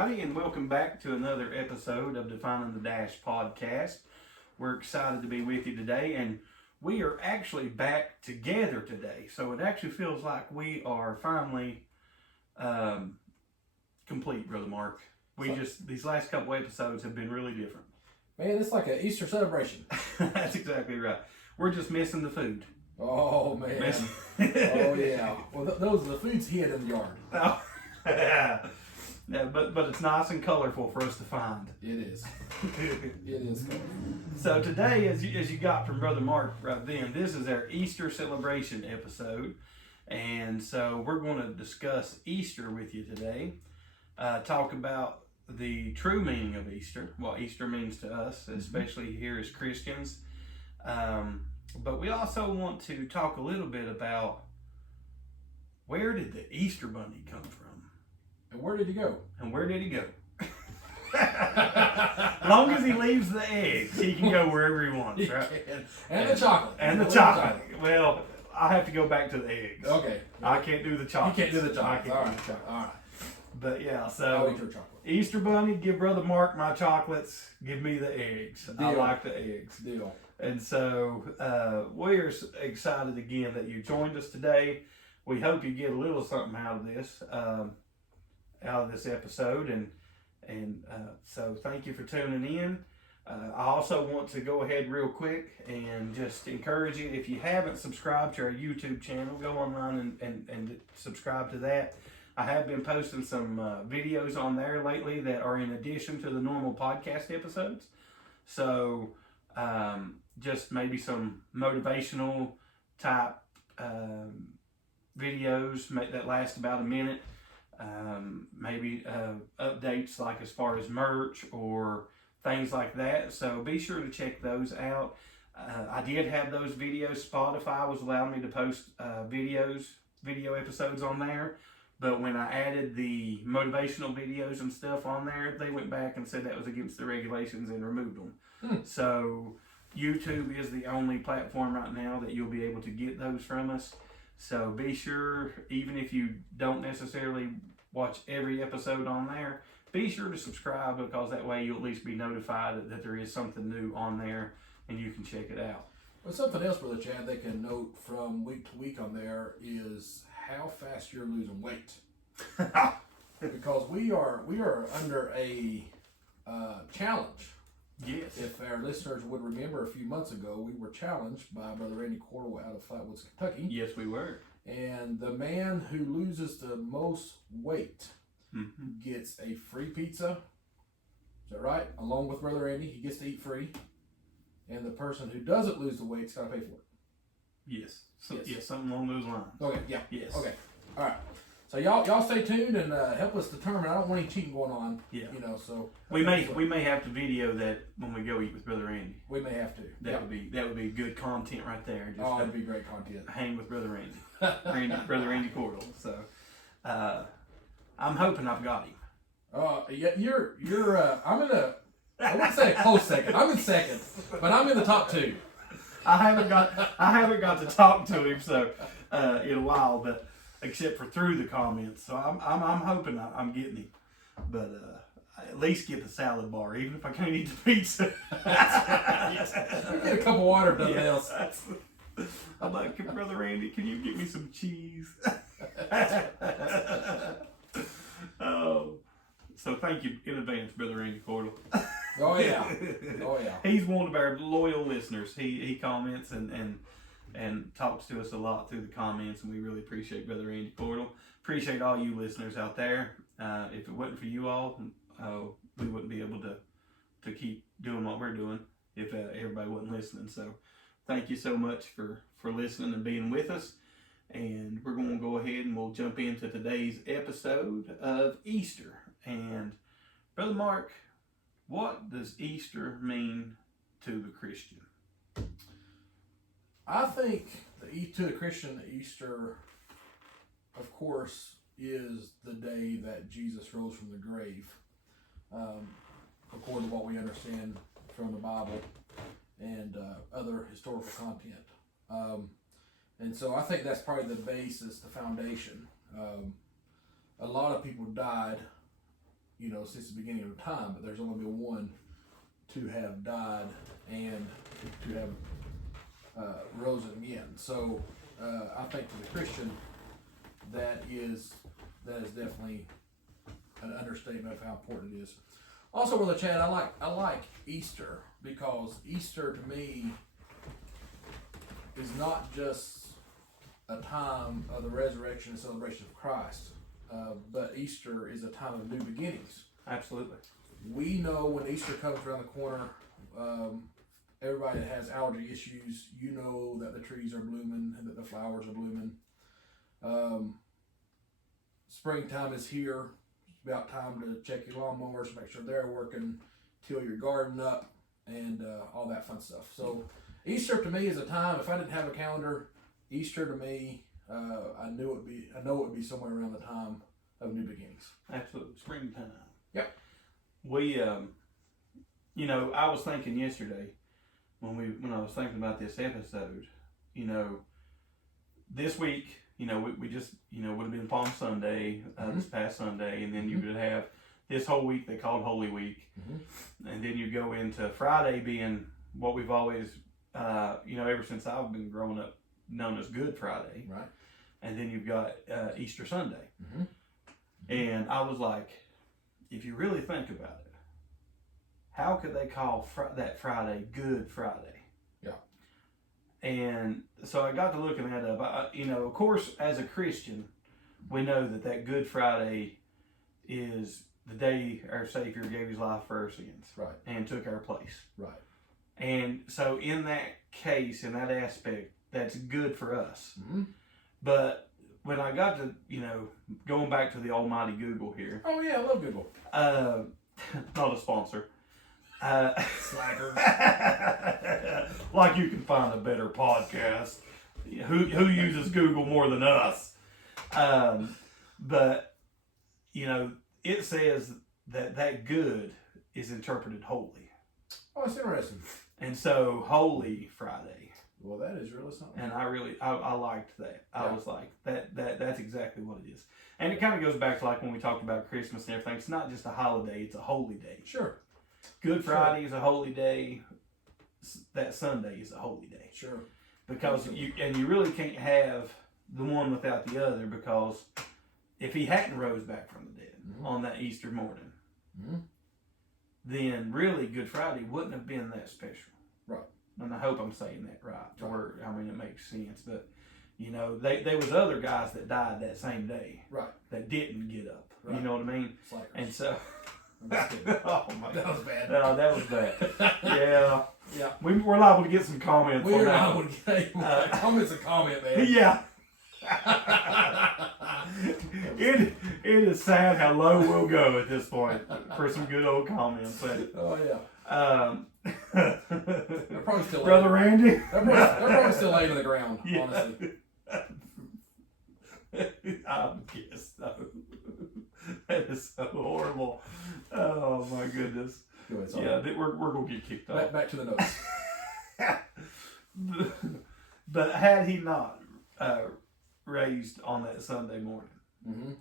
everybody, and welcome back to another episode of Defining the Dash podcast. We're excited to be with you today, and we are actually back together today. So it actually feels like we are finally complete, Brother Mark. These last couple episodes have been really different. Man, it's like an Easter celebration. That's exactly right. We're just missing the food. Oh, man. Oh, yeah. Well, those are the foods he had in the yard. Oh, yeah, but it's nice and colorful for us to find. It is. It is colorful. So today, as you got from Brother Mark right then, this is our Easter celebration episode. And so we're going to discuss Easter with you today. Talk about the true meaning of Easter, what Easter means to us, especially here as Christians. But we also want to talk a little bit about where did the Easter Bunny come from? And where did he go? And where did he go? As long as he leaves the eggs, he can go wherever he wants, right? And the chocolate. And the chocolate. Well, I have to go back to the eggs. Okay. I can't do the chocolate. You can't do the chocolate. I can't do the chocolate. All right. But yeah, I'll so eat your chocolate. Easter Bunny, give Brother Mark my chocolates. Give me the eggs. Deal. I like the eggs. Deal. And so we're excited again that you joined us today. We hope you get a little something out of this episode, and so thank you for tuning in. I also want to go ahead real quick and just encourage you, if you haven't subscribed to our YouTube channel, go online and subscribe to that. I have been posting some videos on there lately that are in addition to the normal podcast episodes. So just maybe some motivational type videos that last about a minute. Maybe updates like as far as merch or things like that. So be sure to check those out. I did have those videos. Spotify was allowing me to post video episodes on there. But when I added the motivational videos and stuff on there, they went back and said that was against the regulations and removed them. So YouTube is the only platform right now that you'll be able to get those from us. So be sure, even if you don't necessarily watch every episode on there, be sure to subscribe, because that way you'll at least be notified that there is something new on there and you can check it out. Well, something else, Brother Chad, they can note from week to week on there is how fast you're losing weight. Because we are under a challenge. Yes. If our listeners would remember, a few months ago, we were challenged by Brother Randy Cordell out of Flatwoods, Kentucky. Yes, we were. And the man who loses the most weight gets a free pizza. Is that right? Along with Brother Randy, he gets to eat free. And the person who doesn't lose the weight's got to pay for it. Yes. Yes. Yes, something along those lines. Okay, yeah. Yes. Okay. All right. So y'all stay tuned and help us determine. I don't want any cheating going on. Yeah. So we may have to video that when we go eat with Brother Randy. we may have to. That would be good content right there. Just that'd be great content. hang with Brother Randy, Brother Randy Cordell. So I'm hoping I've got him. Yeah, you're. I'm in a. I wouldn't say a close second. I'm in second, but I'm in the top two. I haven't got to talk to him in a while, but except for through the comments. So I'm hoping I'm getting him, but at least get the salad bar, even if I can't eat the pizza. You get a cup of water, nothing else. I'm like, Brother Randy, can you get me some cheese? Oh, so thank you in advance, Brother Randy Cordell. Oh yeah, oh yeah. He's one of our loyal listeners. He comments and talks to us a lot through the comments, and we really appreciate Brother Randy Cordell. Appreciate all you listeners out there. If it wasn't for you all, we wouldn't be able to keep doing what we're doing if everybody wasn't listening. So thank you so much for listening and being with us. And we're going to go ahead and we'll jump into today's episode of Easter. And Brother Mark, what does Easter mean to the Christian? I think to the Christian, Easter, of course, is the day that Jesus rose from the grave, according to what we understand from the Bible and other historical content. And so I think that's probably the basis, the foundation. A lot of people died since the beginning of time, but there's only been one to have died and to have risen again. So I think for the Christian, that is definitely an understatement of how important it is. Also, Brother Chad, I like Easter, because Easter to me is not just a time of the resurrection and celebration of Christ, but Easter is a time of new beginnings. Absolutely. We know when Easter comes around the corner, everybody that has allergy issues, that the trees are blooming and that the flowers are blooming. Springtime is here. It's about time to check your lawnmowers, make sure they're working, till your garden up, and all that fun stuff. So Easter to me is a time, if I didn't have a calendar, Easter to me, I know it would be somewhere around the time of new beginnings. Absolutely. Springtime. Yep. We, I was thinking yesterday when I was thinking about this episode, this week, we just, would have been Palm Sunday, this past Sunday, and then you would have this whole week they called Holy Week, and then you go into Friday being what we've always, ever since I've been growing up, known as Good Friday, right? And then you've got Easter Sunday, and I was like, if you really think about it, how could they call that Friday Good Friday? Yeah. And so I got to looking that up. Of course, as a Christian, we know that Good Friday is the day our Savior gave his life for our sins. Right. And took our place. Right. And so in that case, in that aspect, that's good for us. Mm-hmm. But when I got to, going back to the almighty Google here. Oh yeah, I love Google. Not a sponsor. Slackers. Like you can find a better podcast. Who uses Google more than us? But it says that good is interpreted holy. Oh, it's interesting. And so Holy Friday. Well, that is really something. And I liked that. I was like, that's exactly what it is. And it kind of goes back to like when we talked about Christmas and everything. It's not just a holiday, it's a holy day. Sure. Good Friday is a holy day. That Sunday is a holy day. Sure. Because you really can't have the one without the other, because if he hadn't rose back from the dead on that Easter morning, then really Good Friday wouldn't have been that special. Right. And I hope I'm saying that right. To where, it makes sense. But, there was other guys that died that same day. Right. That didn't get up. Right. You know what I mean? Slackers. And so... oh my God. That was bad. No, that was bad. Yeah. Yeah. We're liable to get some comments. We're liable to get comments and comment, man. Yeah. It is sad how low we'll go at this point for some good old comments. But, oh yeah. They're probably still Brother Randy. They're probably still laying on the ground. Yeah. Honestly. I guess so. That is so horrible. Oh my goodness. Yeah, we're gonna get kicked off. Back to the notes. But had he not raised on that Sunday morning, and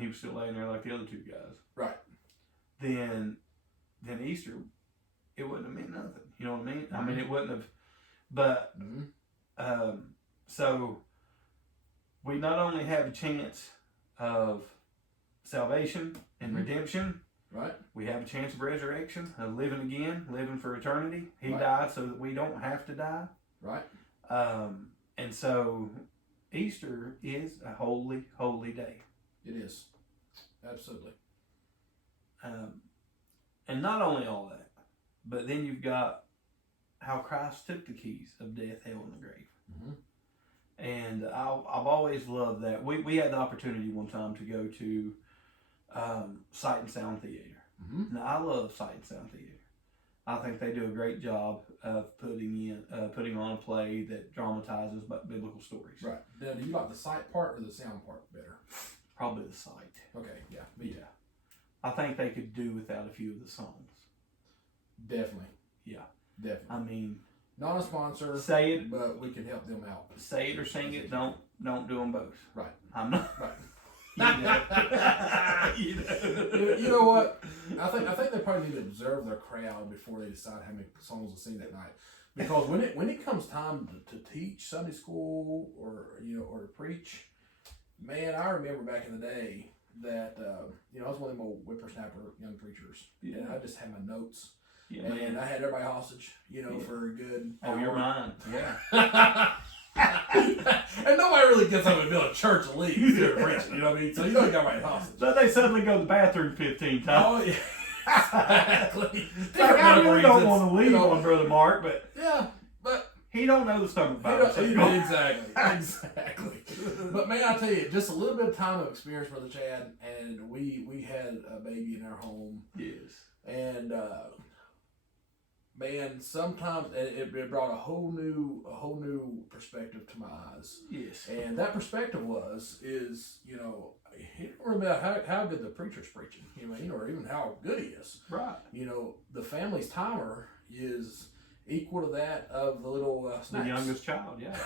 he was still laying there like the other two guys, right? Then Easter, it wouldn't have meant nothing. You know what I mean? I mean, it wouldn't have. But so we not only have a chance of salvation and redemption, right? We have a chance of resurrection, of living again, living for eternity. He died so that we don't have to die, right? And so Easter is a holy, holy day. It is, absolutely. And not only all that, but then you've got how Christ took the keys of death, hell, and the grave. And I've always loved that. We had the opportunity one time to go to Sight and Sound Theater. Now, I love Sight and Sound Theater. I think they do a great job of putting on a play that dramatizes biblical stories. Right. Now, do you like the sight part or the sound part better? Probably the sight. Okay, yeah, me too. Yeah. I think they could do without a few of the songs. Definitely. Yeah. Definitely. I mean, not a sponsor. Say it, but we can help them out. Say it or sing it. Don't do them both. Right. I'm not. Right. You know what? I think they probably need to observe their crowd before they decide how many songs to sing that night. Because when it comes time to teach Sunday school or to preach, man, I remember back in the day that I was one of them old whippersnapper young preachers. Yeah. And I just had my notes. Yeah, and man. I had everybody hostage, for a good Oh, hour. you're mine. Yeah. And nobody really gets up and build a church and leave instead of preaching, you know what I mean? So you got right hostage. But they suddenly go to the bathroom 15 times. Oh, yeah. Exactly. Like, I really don't want to leave you know, on Brother Mark, but yeah, but he don't know the stomach he virus. exactly. But man, I tell you, just a little bit of time of experience, Brother Chad, and we had a baby in our home. Yes. And man, sometimes it brought a whole new perspective to my eyes. Yes. And that perspective is he didn't worry about how good the preacher's preaching, or even how good he is. Right. The family's timer is equal to that of the little snacks. The youngest child, yeah.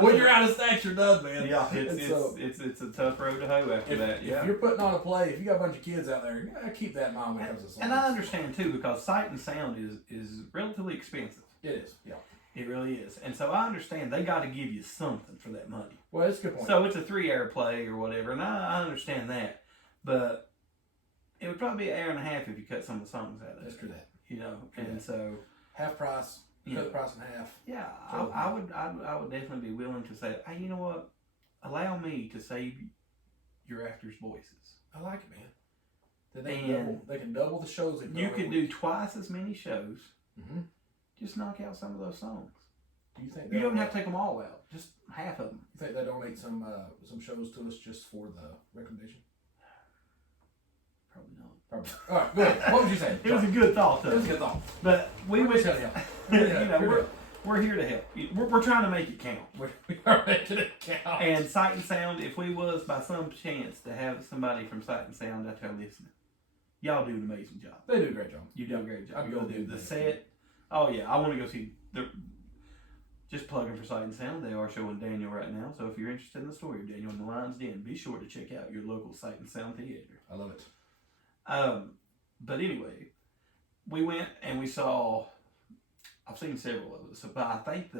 When you're out of snacks, you're done, man. Yeah, it's a tough road to hoe after that. Yeah. If you're putting on a play, if you got a bunch of kids out there, you gotta keep that in mind when it comes to songs. And I understand too, because sight and sound is relatively expensive. It is, yeah. It really is. And so I understand they got to give you something for that money. Well, that's a good point. So it's a 3-hour play or whatever, and I understand that. But it would probably be an hour and a half if you cut some of the songs out of it. Let's do that. And so half price, cut the price in half. Yeah, I would definitely be willing to say, hey, you know what? Allow me to save your actors' voices. I like it, man. They can double the shows. You could do twice as many shows. Mm-hmm. Just knock out some of those songs. Do you think you don't have to take them all out? Just half of them. You think they donate some shows to us just for the recommendation? Probably not. Probably. All right, go ahead. What would you say? It was a good thought, though. It was a good thought. But we wish would help. we're here to help. We're trying to make it count. We are making it count. And Sight and Sound, if we was by some chance to have somebody from Sight and Sound out there listening, y'all do an amazing job. They do a great job. You do a great job. I'm You'll do the set. Oh yeah, I want to go see. Just plugging for Sight and Sound. They are showing Daniel right now. So if you're interested in the story of Daniel and the Lion's Den, be sure to check out your local Sight and Sound theater. I love it. But anyway, we went and we saw. I've seen several of it, but I think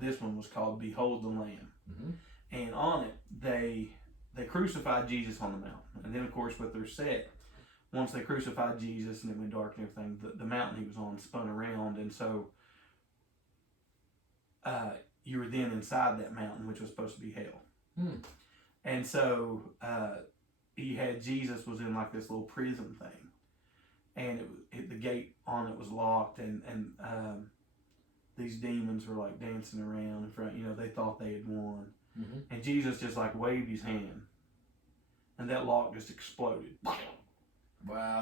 this one was called "Behold the Lamb," mm-hmm. and on it they crucified Jesus on the mountain, and then of course with their set, once they crucified Jesus and it went dark and everything, the mountain he was on spun around, and so you were then inside that mountain, which was supposed to be hell, and so he had Jesus was in like this little prison thing, and the gate on it was locked, and these demons were like dancing around in front. They thought they had won, and Jesus just like waved his hand, and that lock just exploded. Wow,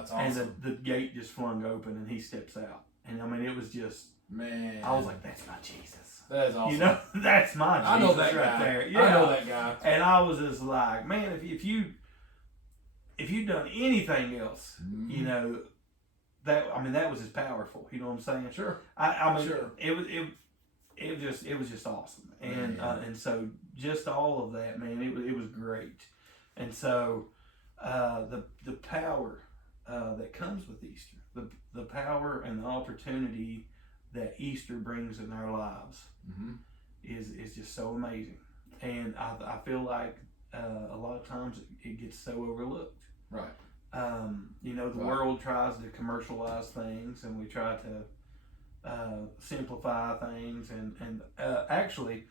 that's awesome. And the gate just flung open, and he steps out, and I mean it was just man. I was like, that's my Jesus. That is awesome. That's my Jesus. I know that right guy. there. Yeah. I know that guy. And I was just like, man, if you'd done anything else, that was as powerful. You know what I'm saying? Sure. I mean, sure. It was just awesome, and so just all of that, man, it was great, and so the power that comes with Easter, the power and the opportunity that Easter brings in our lives is just so amazing, and I feel like a lot of times it gets so overlooked. Right. The world tries to commercialize things, and we try to simplify things, and actually,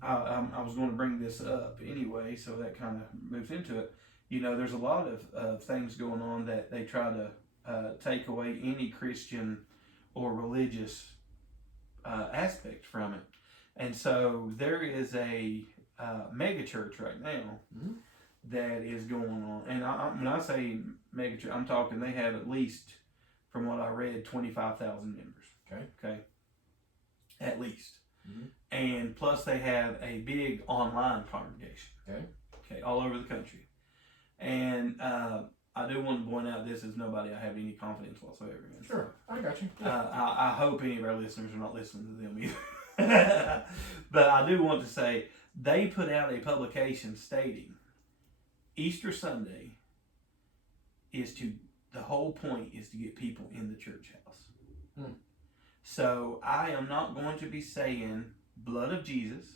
I was going to bring this up anyway, so that kind of moves into it. There's a lot of things going on that they try to take away any Christian or religious aspect from it, and so there is a mega church right now. That is going on, and when I say megachurch, I'm talking they have at least, from what I read, 25,000 members. Okay, at least, and plus they have a big online congregation. Okay, all over the country, and I do want to point out this is nobody I have any confidence whatsoever in. Sure, I got you. I hope any of our listeners are not listening to them either, but I do want to say they put out a publication stating Easter Sunday the whole point is to get people in the church house. Hmm. So I am not going to be saying blood of Jesus,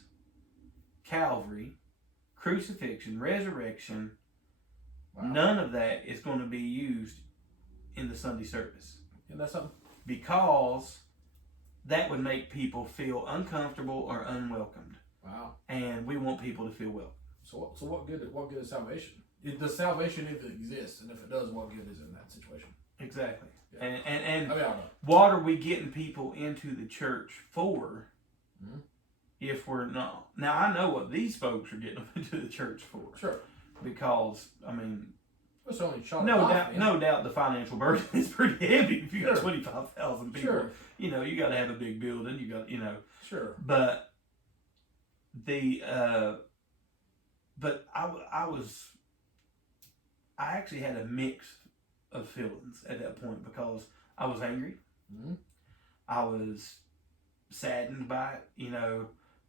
Calvary, crucifixion, resurrection. Wow. None of that is going to be used in the Sunday service. Isn't that something? Because that would make people feel uncomfortable or unwelcomed. Wow. And we want people to feel welcome. So what good is salvation? Does salvation if it exists, and if it does, what good is it in that situation? Exactly. Yeah. And I mean, I don't know. what are we getting people into the church for? Mm-hmm. If we're not? Now I know what these folks are getting them into the church for. Sure. Because I mean, it's only shot no doubt the financial burden is pretty heavy if you got Sure. 25,000 people. Sure. You know, you got to have a big building. You got, Sure. But I actually had a mix of feelings at that point because I was angry. Mm-hmm. I was saddened by it,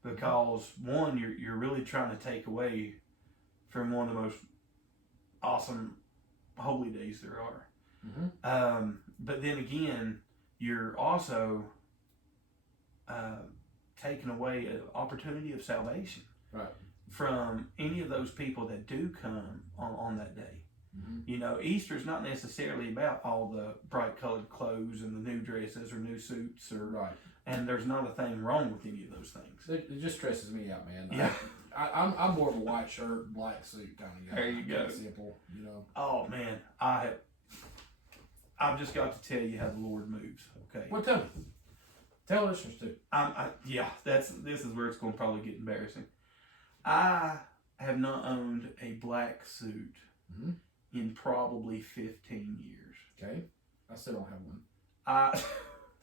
because one, you're really trying to take away from one of the most awesome holy days there are. Mm-hmm. But then again, you're also taking away an opportunity of salvation, right, from any of those people that do come on that day. Mm-hmm. Easter's not necessarily about all the bright colored clothes and the new dresses or new suits, right. And there's not a thing wrong with any of those things. It just stresses me out, man. Yeah. I'm more of a white shirt, black suit kind of guy. There you go. Simple, Oh man, I've just got to tell you how the Lord moves. Okay. Well, tell me. Tell listeners too. This is where it's going to probably get embarrassing. I have not owned a black suit mm-hmm. in probably 15 years. Okay. I still don't have one.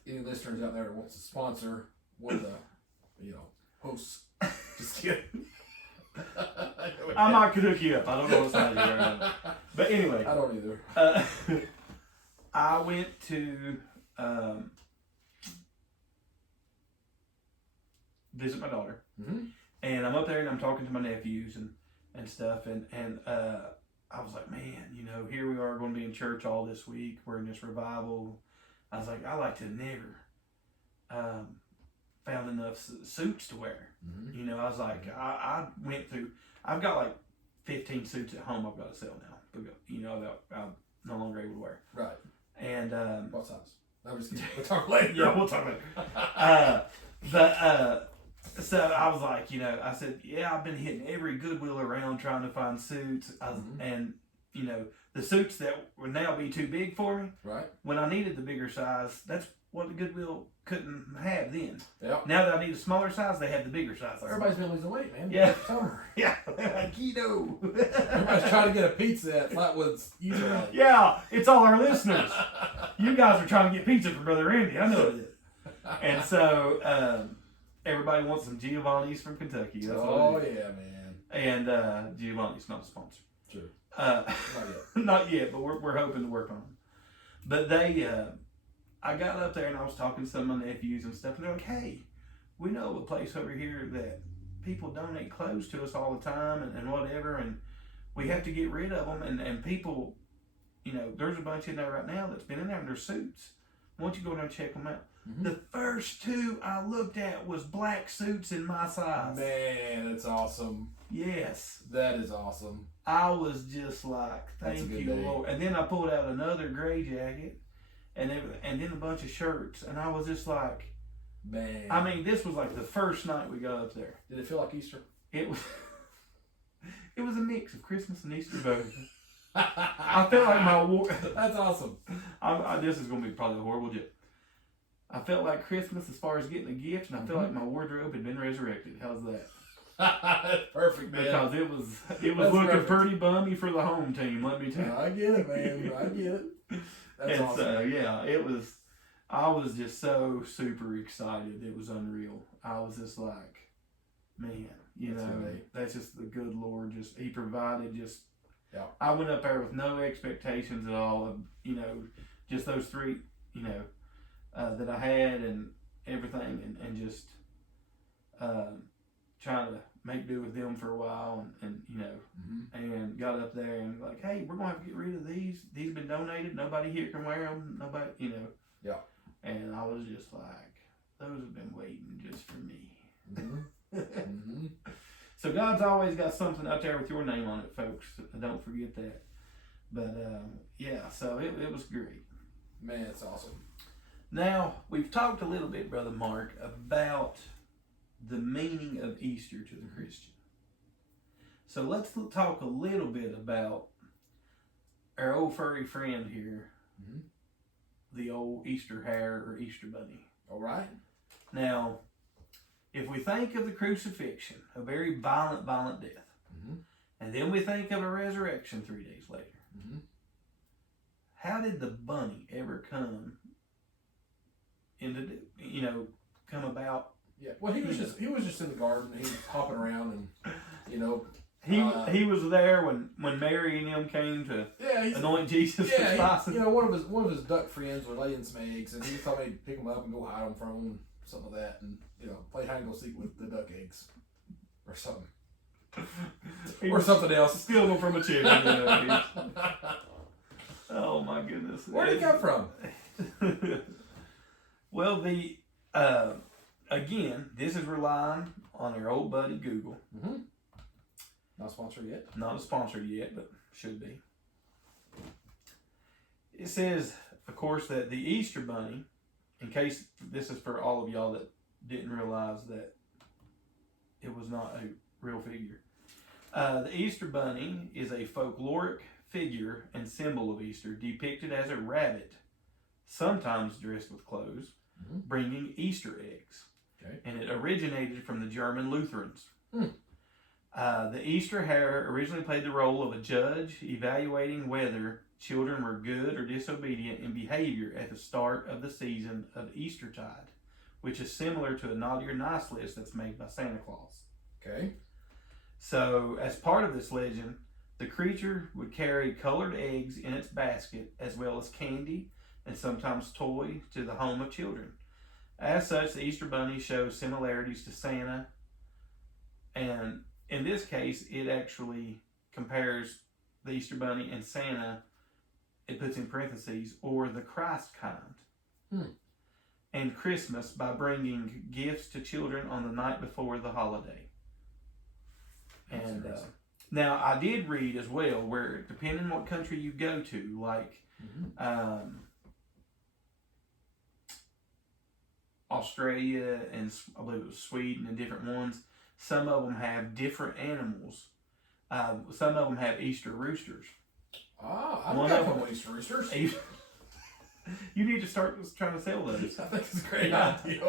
Any listeners out there that wants to sponsor one of the, hosts, just kidding. I might could hook you up. I don't know what's on here right now. But anyway. I don't either. I went to visit my daughter. Mm-hmm. And I'm up there and I'm talking to my nephews and stuff. And I was like, man, here we are going to be in church all this week. We're in this revival. I was like, I like to never found enough suits to wear. Mm-hmm. I was like, I went through, I've got like 15 suits at home I've got to sell now. That I'm no longer able to wear. Right. And what size? I'm just kidding. We'll talk later. Yeah, we'll talk later. So I was like, I said, yeah, I've been hitting every Goodwill around trying to find suits. Mm-hmm. And, the suits that would now be too big for me. Right. When I needed the bigger size, that's what the Goodwill couldn't have then. Yep. Now that I need a smaller size, they have the bigger size. Everybody's been losing weight, man. Yeah. Summer. Yeah. Keto. Everybody's trying to get a pizza at Flatwoods. Yeah, it's all our listeners. You guys are trying to get pizza from Brother Andy. I know it is. And so everybody wants some Giovanni's from Kentucky. That's what it is. Yeah, man. And Giovanni's not a sponsor. Sure. Not yet. Not yet, but we're hoping to work on them. But I got up there and I was talking to some of my nephews and stuff, and they're like, hey, we know a place over here that people donate clothes to us all the time and whatever, and we have to get rid of them, and people, there's a bunch in there right now that's been in there in their suits. Why don't you go down and check them out? Mm-hmm. The first two I looked at was black suits in my size. Man, that's awesome. Yes. That is awesome. I was just like, thank you, Lord. And then I pulled out another gray jacket and then a bunch of shirts. And I was just like, man. I mean, this was like the first night we got up there. Did it feel like Easter? It was a mix of Christmas and Easter both. I felt like That's awesome. This is going to be probably a horrible joke. I felt like Christmas as far as getting a gift, and I felt like my wardrobe had been resurrected. How's that? That's perfect, man. Because it was looking perfect. Pretty bummy for the home team, let me tell you. I get it, man. I get it. That's and awesome. So, yeah, I was just so super excited. It was unreal. I was just like, man, that's just the good Lord. He provided just, yeah. I went up there with no expectations at all of, just those three, that I had and everything and just trying to make do with them for a while, and you know, and got up there and like, hey, we're gonna have to get rid of these. These have been donated. Nobody here can wear them. Nobody, you know. Yeah. And I was just like, those have been waiting just for me. So God's always got something out there with your name on it, folks. Don't forget that. But yeah, so it was great. Man, it's awesome. Now, we've talked a little bit, Brother Mark, about the meaning of Easter to the Christian. So let's talk a little bit about our old furry friend here, the old Easter hare or Easter bunny. All right. Now, if we think of the crucifixion, a very violent death, and then we think of a resurrection 3 days later, how did the bunny ever come into, you know, come about? Yeah, well, he was just in the garden. He was hopping around, and you know, he was there when Mary and him came to anoint Jesus. Yeah, you know, one of his duck friends were laying some eggs, and he thought he'd pick them up and go hide them from him, something like that, and you know, play hide and go seek with the duck eggs, or something, or something else. Steal them from a chicken. You know, oh my goodness! Where did he come from? Well, again, this is relying on our old buddy Google. Not sponsored yet. Not sponsored yet, but should be. It says, of course, that the Easter bunny, in case this is for all of y'all that didn't realize that it was not a real figure. The Easter bunny is a folkloric figure and symbol of Easter, depicted as a rabbit, sometimes dressed with clothes, bringing Easter eggs. Okay. And it originated from the German Lutherans. The Easter hare originally played the role of a judge evaluating whether children were good or disobedient in behavior at the start of the season of Eastertide, which is similar to a naughty or nice list that's made by Santa Claus. Okay. So, as part of this legend, the creature would carry colored eggs in its basket, as well as candy and sometimes toys to the home of children. As such, the Easter Bunny shows similarities to Santa, and in this case, it actually compares the Easter Bunny and Santa, it puts in parentheses, or the Christ kind, and Christmas by bringing gifts to children on the night before the holiday. And now, I did read as well where, depending on what country you go to, like Australia and I believe it was Sweden and different ones, some of them have different animals. Some of them have Easter roosters. I've got one of Easter roosters. You need to start trying to sell those. I think it's a great idea.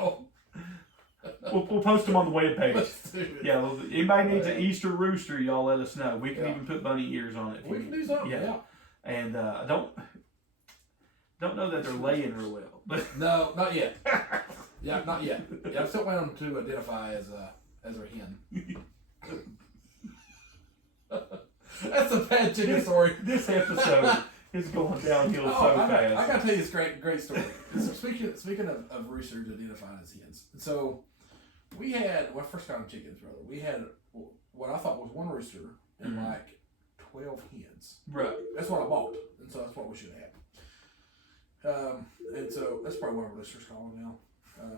We'll post them on the webpage. Let's do it. Yeah, well, anybody needs an Easter rooster, y'all let us know. We can even put bunny ears on it. We can do something. Yeah. And I don't know that they're laying real well. But no, not yet. Yeah, not yet. Yeah, I'm still waiting to identify as a hen. That's a bad chicken story. This episode is going downhill so fast. I gotta tell you this great story. So speaking of roosters identified as hens, so we had, when I first got on chickens, brother, we had what I thought was one rooster and like 12 hens. Right. That's what I bought, and so that's what we should have. And so that's probably what our listeners calling now.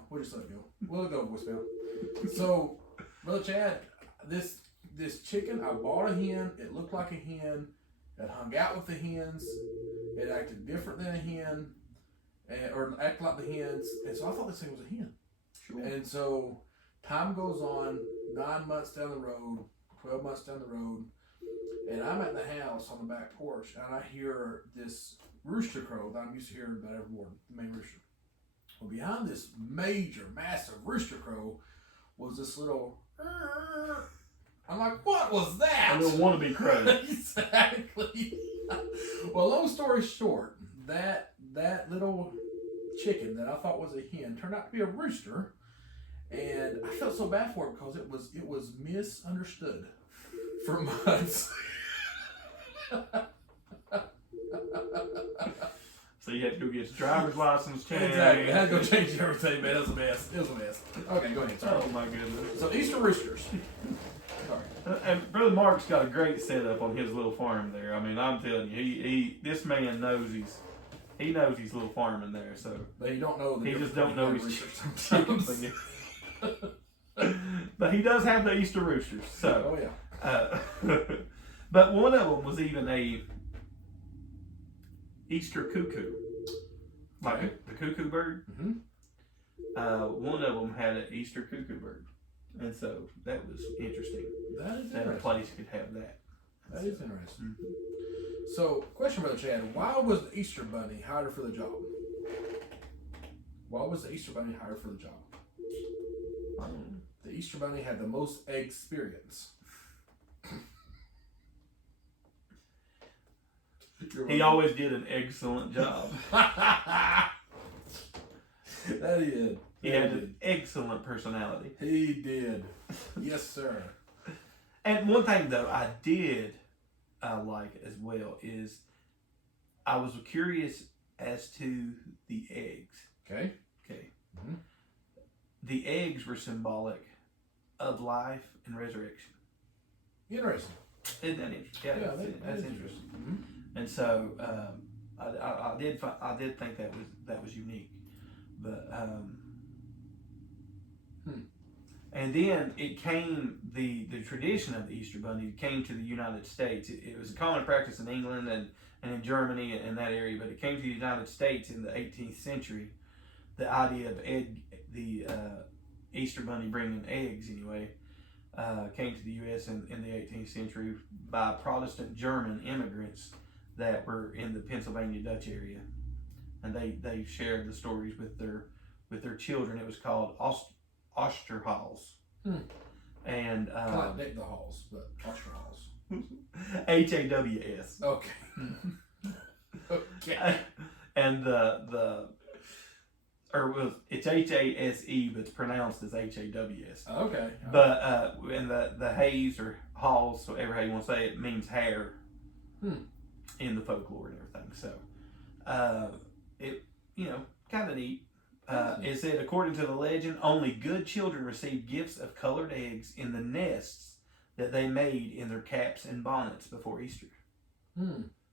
We'll just let it go. We'll go voicemail. So, Brother Chad, this chicken, I bought a hen. It looked like a hen. It hung out with the hens. It acted different than a hen, or acted like the hens. And so I thought this thing was a hen. Sure. And so time goes on, 9 months down the road, 12 months down the road, and I'm at the house on the back porch, and I hear this rooster crow that I'm used to hearing about every morning, the main rooster. Well, behind this major, massive rooster crow was this little... I'm like, what was that? A little wannabe crow. Exactly. Well, long story short, that little chicken that I thought was a hen turned out to be a rooster, and I felt so bad for it because it was misunderstood for months. So you had to go get your driver's license changed. Exactly. I had to go change everything, man. It was a mess. Okay, go ahead. Sorry. Oh my goodness. So Easter roosters. sorry. And Brother Mark's got a great setup on his little farm there. I mean, I'm telling you, this man knows he knows he's little farming there. So, but you don't know. He just don't know his chickens. But he does have the Easter roosters. So, oh yeah. But one of them was even a Easter cuckoo, like the cuckoo bird. Mm-hmm. One of them had an Easter cuckoo bird, and so that was interesting. That is that a interesting. place could have that. That is interesting. So, question, Brother Chad: why was the Easter Bunny hired for the job? Why was the Easter Bunny hired for the job? The Easter Bunny had the most experience. He always did an excellent job. That he did. He had an excellent personality. He did. Yes, sir. And one thing though I did like as well is I was curious as to the eggs. Okay. Okay. Mm-hmm. The eggs were symbolic of life and resurrection. Interesting. Isn't that interesting? Yeah, that's interesting. Mm-hmm. And so I did think that was unique, but and then it came the tradition of the Easter Bunny came to the United States. It was a common practice in England and in Germany and that area, but it came to the United States in the 18th century. The idea of the Easter Bunny bringing eggs anyway came to the U.S. in the 18th century by Protestant German immigrants that were in the Pennsylvania Dutch area, and they shared the stories with their children. It was called Osterhals. And like Nick the Halls, but Osterhals. Haws. Okay. Okay. And it's Hase, but it's pronounced as Haws. Okay. But and the Hayes or Halls, whatever how you want to say it, means hair in the folklore and everything. So it kind of neat. It said, according to the legend, only good children received gifts of colored eggs in the nests that they made in their caps and bonnets before Easter.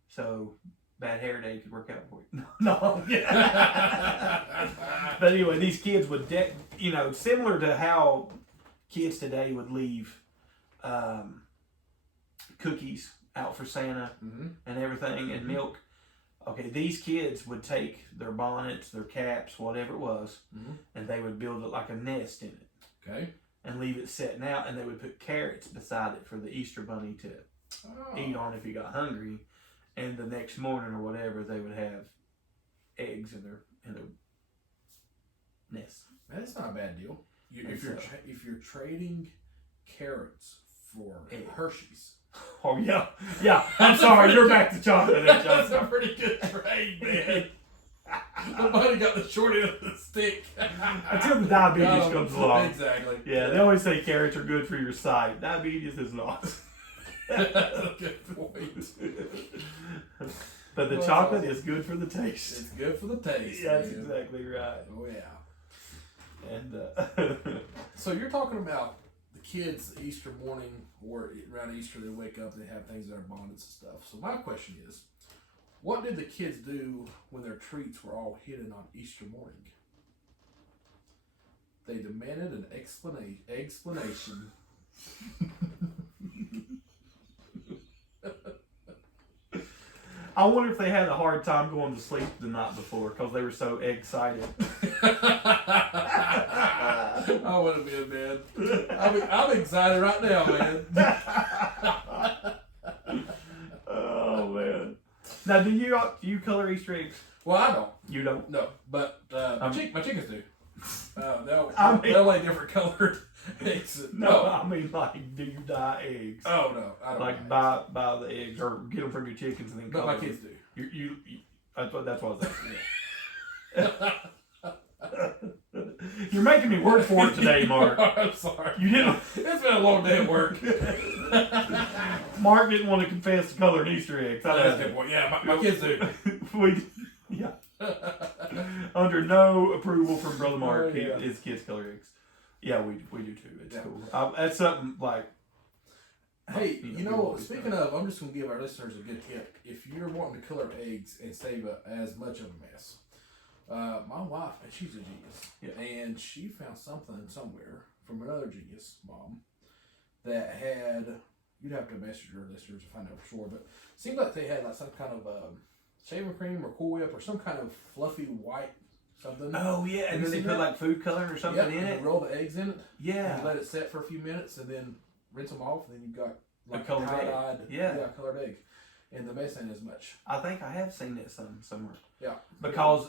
So bad hair day could work out for you. No. But anyway, these kids would, similar to how kids today would leave cookies out for Santa and everything and milk. Okay, these kids would take their bonnets, their caps, whatever it was, and they would build it like a nest in it. Okay. And leave it setting out, and they would put carrots beside it for the Easter Bunny to eat on if he got hungry. And the next morning or whatever, they would have eggs in their nest. That's not a bad deal. If you're trading carrots for Hershey's. Oh yeah. I'm sorry, you're back to chocolate. That's a pretty good trade, man. The bunny got the short end of the stick. Until the diabetes comes along. Exactly. Yeah, they always say carrots are good for your sight. Diabetes is not. That's a good point. But the chocolate is good for the taste. It's good for the taste. Yeah, that's exactly right. Oh yeah. And so you're talking about the kids Easter morning or around Easter they wake up and they have things in their bonnets and stuff. So my question is, what did the kids do when their treats were all hidden on Easter morning? They demanded an explanation. I wonder if they had a hard time going to sleep the night before because they were so excited. I wouldn't be man. I'm excited right now, man. Oh man! Now, do you color Easter eggs? Well, I don't. You don't? No, but my chickens do. They'll lay different colored eggs. No, I mean like, do you dye eggs? Oh no, I don't. Like buy the eggs or get them from your chickens and then color But my them. kids do. You that's what I was asking. You're making me work for it today, Mark. I'm sorry. You didn't. It's been a long day at work. Mark didn't want to confess to coloring Easter eggs. That's a good point. Yeah, my kids do. Yeah. Under no approval from Brother Mark, yeah. his kids color eggs. Yeah, we do too. It's cool. That's something like Hey, speaking of, I'm just going to give our listeners a good tip. If you're wanting to color eggs and save as much of a mess, my wife, she's a genius, and she found something somewhere from another genius mom that had, you'd have to message your listeners to find out for sure, but it seemed like they had like some kind of shaving cream or Cool Whip or some kind of fluffy white something. Oh yeah, and then they put like food coloring or something in it. You roll the eggs in it. Yeah. And you let it set for a few minutes and then rinse them off, and then you've got like a colored egg. Colored egg. And the mess ain't as much. I think I have seen that somewhere. Yeah. Because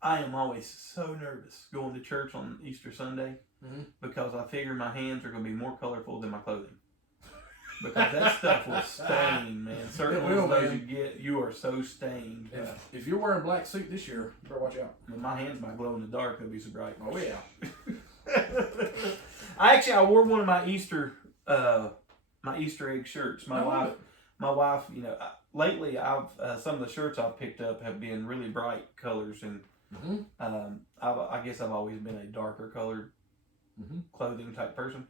I am always so nervous going to church on Easter Sunday because I figure my hands are going to be more colorful than my clothing. Because that stuff will stain, man. Certain ones of those you get, you are so stained. If you're wearing a black suit this year, you better watch out. When my hands might glow in the dark, they'll be so bright. Oh yeah. I wore one of my Easter egg shirts. My wife, lately I've some of the shirts I've picked up have been really bright colors, and I guess I've always been a darker colored clothing type person.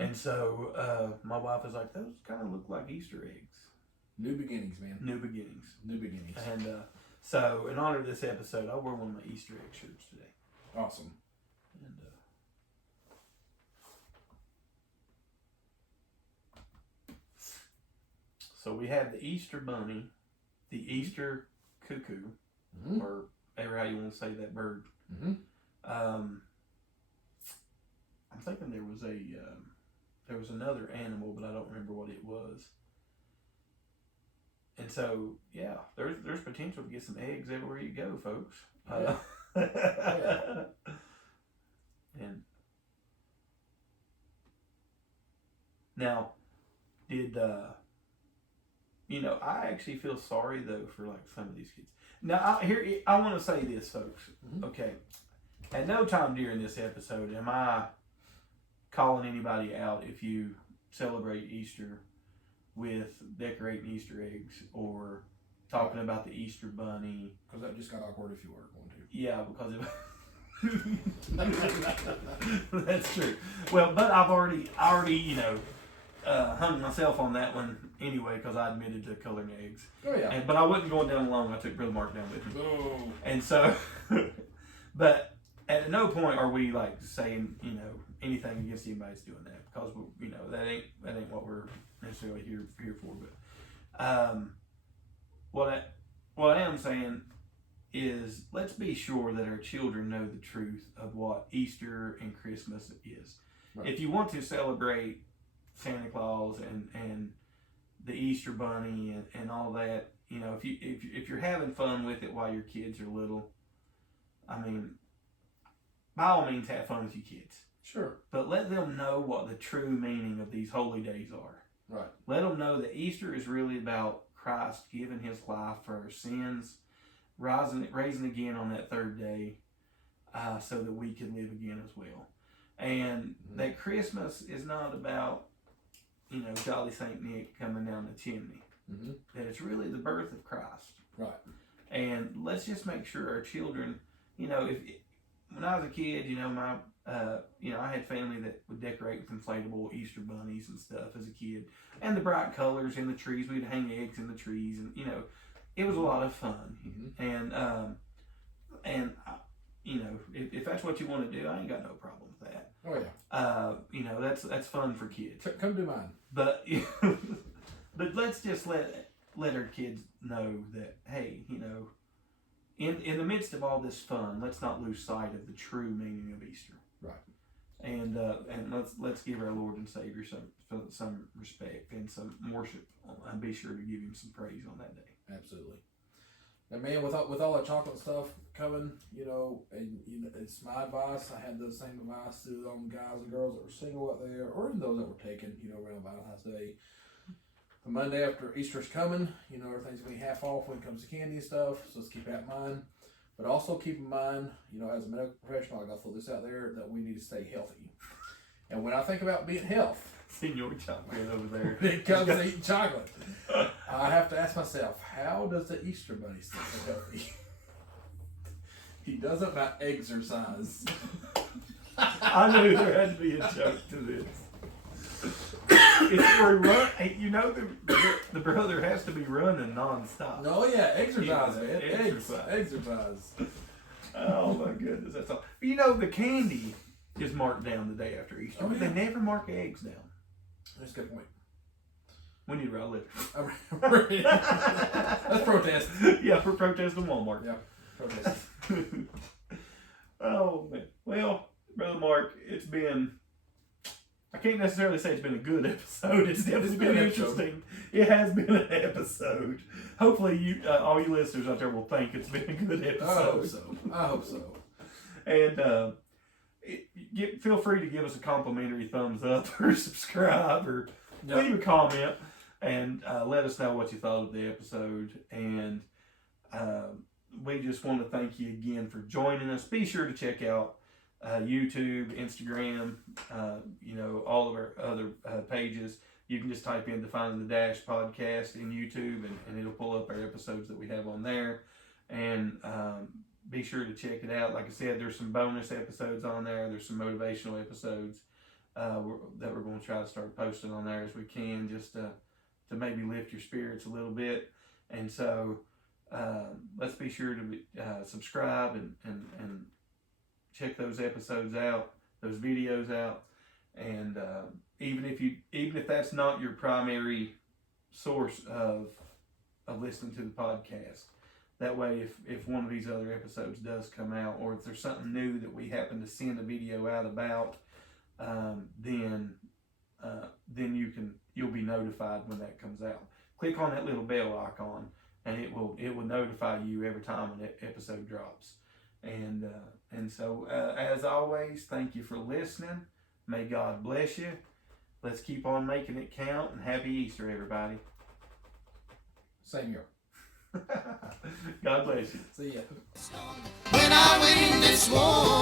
And so my wife is like, those kind of look like Easter eggs. New beginnings, man. New beginnings. New beginnings. And so in honor of this episode, I wore one of my Easter egg shirts today. Awesome. And so we have the Easter bunny, the Easter cuckoo, or ever how you want to say that bird. I'm thinking there was another animal, but I don't remember what it was. And so, yeah, there's potential to get some eggs everywhere you go, folks. And now, I actually feel sorry though for like some of these kids. Now, I want to say this, folks. Okay, at no time during this episode am I calling anybody out if you celebrate Easter with decorating Easter eggs or talking about the Easter bunny. Because that just got awkward if you were going to. Yeah, because that's true. Well, but I already hung myself on that one anyway because I admitted to coloring eggs. Oh yeah. But I wasn't going down alone. I took Brother Mark down with me. Oh. And so, but at no point are we like saying anything against anybody's doing that, because that ain't what we're necessarily here for. But what I am saying is, let's be sure that our children know the truth of what Easter and Christmas is. Right. If you want to celebrate Santa Claus and the Easter Bunny and all that, if you're having fun with it while your kids are little, I mean, by all means, have fun with your kids. Sure. But let them know what the true meaning of these holy days are. Right. Let them know that Easter is really about Christ giving his life for our sins, raising again on that third day, so that we can live again as well. And that Christmas is not about, Jolly St. Nick coming down the chimney. That it's really the birth of Christ. Right. And let's just make sure our children, when I was a kid, I had family that would decorate with inflatable Easter bunnies and stuff as a kid, and the bright colors in the trees. We'd hang eggs in the trees, and it was a lot of fun. And if that's what you want to do, I ain't got no problem with that. Oh yeah. That's fun for kids. Come do mine. But but let's just let our kids know that, hey, in the midst of all this fun, let's not lose sight of the true meaning of Easter. Right. And let's give our Lord and Savior some respect and some worship, and be sure to give him some praise on that day. Absolutely. And man, with all the chocolate stuff coming, it's my advice. I had the same advice to guys and girls that were single out there, or even those that were taken, around Valentine's Day. The Monday after Easter's coming, everything's going to be half off when it comes to candy and stuff, so let's keep that in mind. But also keep in mind, as a medical professional, I got to throw this out there, that we need to stay healthy. And when I think about being health, Senior chocolate over there. When it comes to eating chocolate, I have to ask myself, how does the Easter Bunny stay so healthy? He doesn't not exercise. I knew there had to be a joke to this. It's where he run. Hey, you know the brother has to be running nonstop. No, yeah, exercise, man. Exercise. Exercise. Oh my goodness, that's all. You know the candy is marked down the day after Easter, but they never mark eggs down. That's a good point. We need to write a letter. Let's protest. Yeah, for protest in Walmart. Yeah, protest. Oh man. Well, Brother Mark, it's been. I can't necessarily say it's been a good episode. It's definitely been interesting. It has been an episode. Hopefully, you, all you listeners out there, will think it's been a good episode. I hope so. And feel free to give us a complimentary thumbs up or subscribe or leave a comment and let us know what you thought of the episode. And we just want to thank you again for joining us. Be sure to check out YouTube, Instagram, all of our other pages. You can just type in Define the Dash podcast in YouTube and it'll pull up our episodes that we have on there. And be sure to check it out. Like I said, there's some bonus episodes on there. There's some motivational episodes that we're going to try to start posting on there as we can, just to maybe lift your spirits a little bit. And so let's be sure to subscribe and check those episodes out, those videos out. And even if that's not your primary source of listening to the podcast, that way if one of these other episodes does come out, or if there's something new that we happen to send a video out about, then you'll be notified when that comes out. Click on that little bell icon and it will notify you every time an episode drops. And so as always, thank you for listening. May God bless you. Let's keep on making it count, and happy Easter, everybody. Same here. God bless you. See ya. When I win this war.